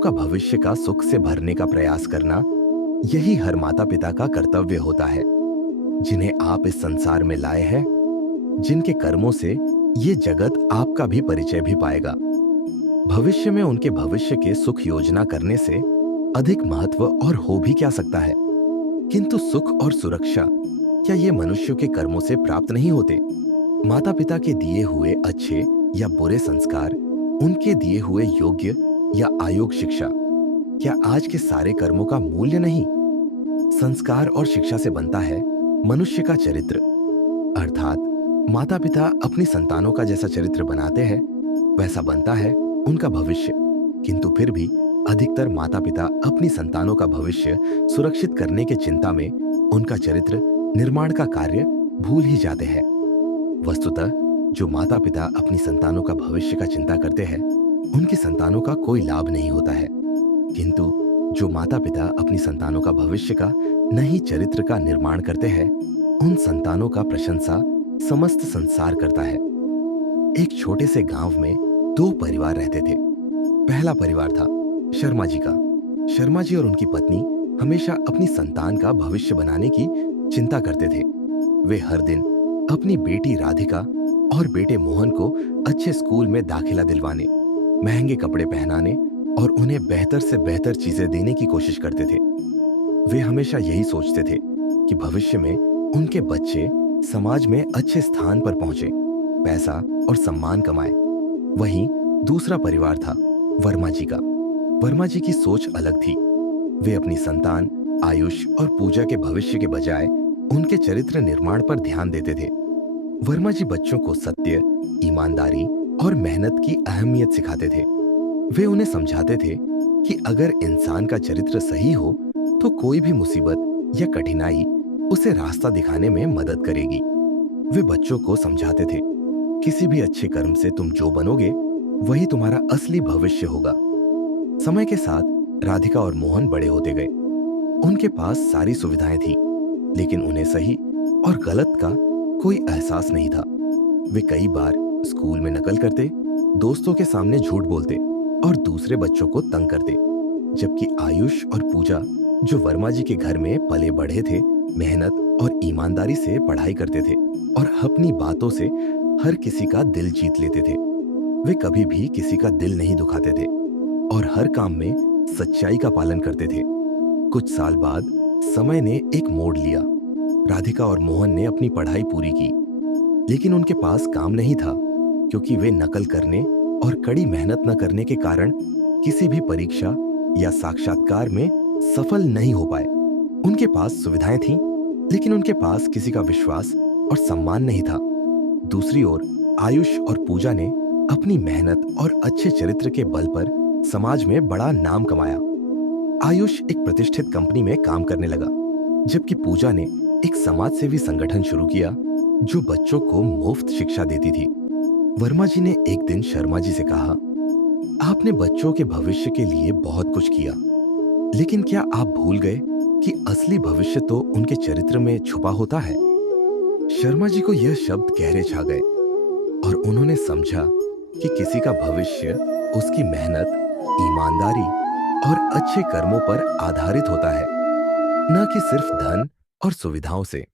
का भविष्य का सुख से भरने का प्रयास करना, यही हर माता पिता का कर्तव्य होता है, जिन्हें आप इस संसार में लाए हैं, जिनके कर्मों से ये जगत आपका भी परिचय भी पाएगा। भविष्य में उनके भविष्य के सुख योजना करने से अधिक महत्व और हो भी क्या सकता है। किंतु सुख और सुरक्षा, क्या ये मनुष्यों के कर्मों से प्राप्त नहीं होते? माता पिता के दिए हुए अच्छे या बुरे संस्कार, उनके दिए हुए योग्य या अयोग्य शिक्षा, क्या आज के सारे कर्मों का मूल्य नहीं? संस्कार और शिक्षा से बनता है मनुष्य का चरित्र। अर्थात माता पिता अपनी संतानों का जैसा चरित्र बनाते हैं, वैसा बनता है उनका भविष्य। किंतु फिर भी अधिकतर माता पिता अपनी संतानों का भविष्य सुरक्षित करने की चिंता में उनका चरित्र निर्माण का कार्य भूल ही जाते हैं। वस्तुतः जो माता पिता अपनी संतानों का भविष्य का चिंता करते हैं, उनकी संतानों का कोई लाभ नहीं होता है। किंतु जो माता पिता अपनी संतानों का भविष्य का नहीं चरित्र का निर्माण करते हैं, उन संतानों का प्रशंसा समस्त संसार करता है। एक छोटे से गांव में दो परिवार रहते थे। पहला परिवार था शर्मा जी का। शर्मा जी और उनकी पत्नी हमेशा अपनी संतान का भविष्य बनाने की चिंता करते थे। वे हर दिन अपनी बेटी राधिका और बेटे मोहन को अच्छे स्कूल में दाखिला दिलवाने, महंगे कपड़े पहनाने और उन्हें बेहतर से बेहतर चीजें देने की कोशिश करते थे। वे हमेशा यही सोचते थे कि भविष्य में उनके बच्चे समाज में अच्छे स्थान पर पहुंचे, पैसा और सम्मान कमाए। वहीं दूसरा परिवार था वर्मा जी का। वर्मा जी की सोच अलग थी। वे अपनी संतान आयुष और पूजा के भविष्य के बजाय उनके चरित्र निर्माण पर ध्यान देते थे। वर्मा जी बच्चों को सत्य, ईमानदारी और मेहनत की अहमियत सिखाते थे। वे उन्हें समझाते थे कि अगर इंसान का चरित्र सही हो तो कोई भी मुसीबत या कठिनाई उसे रास्ता दिखाने में मदद करेगी। वे बच्चों को समझाते थे, किसी भी अच्छे कर्म से तुम जो बनोगे वही तुम्हारा असली भविष्य होगा। समय के साथ राधिका और मोहन बड़े होते गए। उनके पास सारी सुविधाएं थी, लेकिन उन्हें सही और गलत का कोई एहसास नहीं था। वे कई बार स्कूल में नकल करते, दोस्तों के सामने झूठ बोलते और दूसरे बच्चों को तंग करते। जबकि आयुष और पूजा, जो वर्मा जी के घर में पले बढ़े थे, मेहनत और ईमानदारी से पढ़ाई करते थे और अपनी बातों से हर किसी का दिल जीत लेते थे। वे कभी भी किसी का दिल नहीं दुखाते थे और हर काम में सच्चाई का पालन करते थे। कुछ साल बाद समय ने एक मोड़ लिया। राधिका और मोहन ने अपनी पढ़ाई पूरी की, लेकिन उनके पास काम नहीं था, क्योंकि वे नकल करने और कड़ी मेहनत न करने के कारण किसी भी परीक्षा या साक्षात्कार में सफल नहीं हो पाए। उनके पास सुविधाएं थीं, लेकिन उनके पास किसी का विश्वास और सम्मान नहीं था। दूसरी ओर आयुष और पूजा ने अपनी मेहनत और अच्छे चरित्र के बल पर समाज में बड़ा नाम कमाया। आयुष एक प्रतिष्ठित कंपनी में काम करने लगा, जबकि पूजा ने एक समाज सेवी संगठन शुरू किया जो बच्चों को मुफ्त शिक्षा देती थी। वर्मा जी ने एक दिन शर्मा जी से कहा, आपने बच्चों के भविष्य के लिए बहुत कुछ किया, लेकिन क्या आप भूल गए कि असली भविष्य तो उनके चरित्र में छुपा होता है? शर्मा जी को यह शब्द गहरे छा गए और उन्होंने समझा कि किसी का भविष्य उसकी मेहनत, ईमानदारी और अच्छे कर्मों पर आधारित होता है, न कि सिर्फ धन और सुविधाओं से।